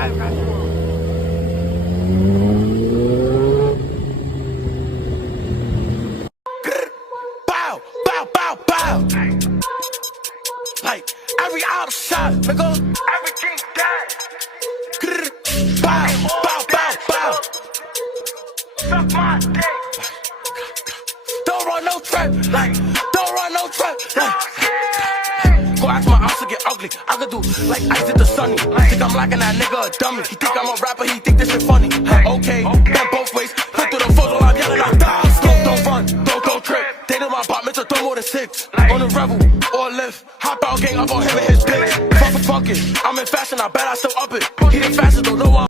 Bow, bow, bow, bow. Like every out shot, nigga. Everything's dead. Bow, bow, bow, bow. Suck my dick. Don't run no trap, like, don't run no trap, like. Go ask my ops to get ugly. I could do like ice at the sunny. Think I'm liking that nigga a dummy. He think I'm a rapper, he think this shit funny. Okay, bend both ways. Put through the foes while I'm yelling out, die. Smoke, don't run, don't trip. They in my apartment to throw more than 6. On the rebel or lift. Hop out, gang up on him and his bitch. Fuck it, I'm in fashion, I bet I still up it. He the fastest, don't know why.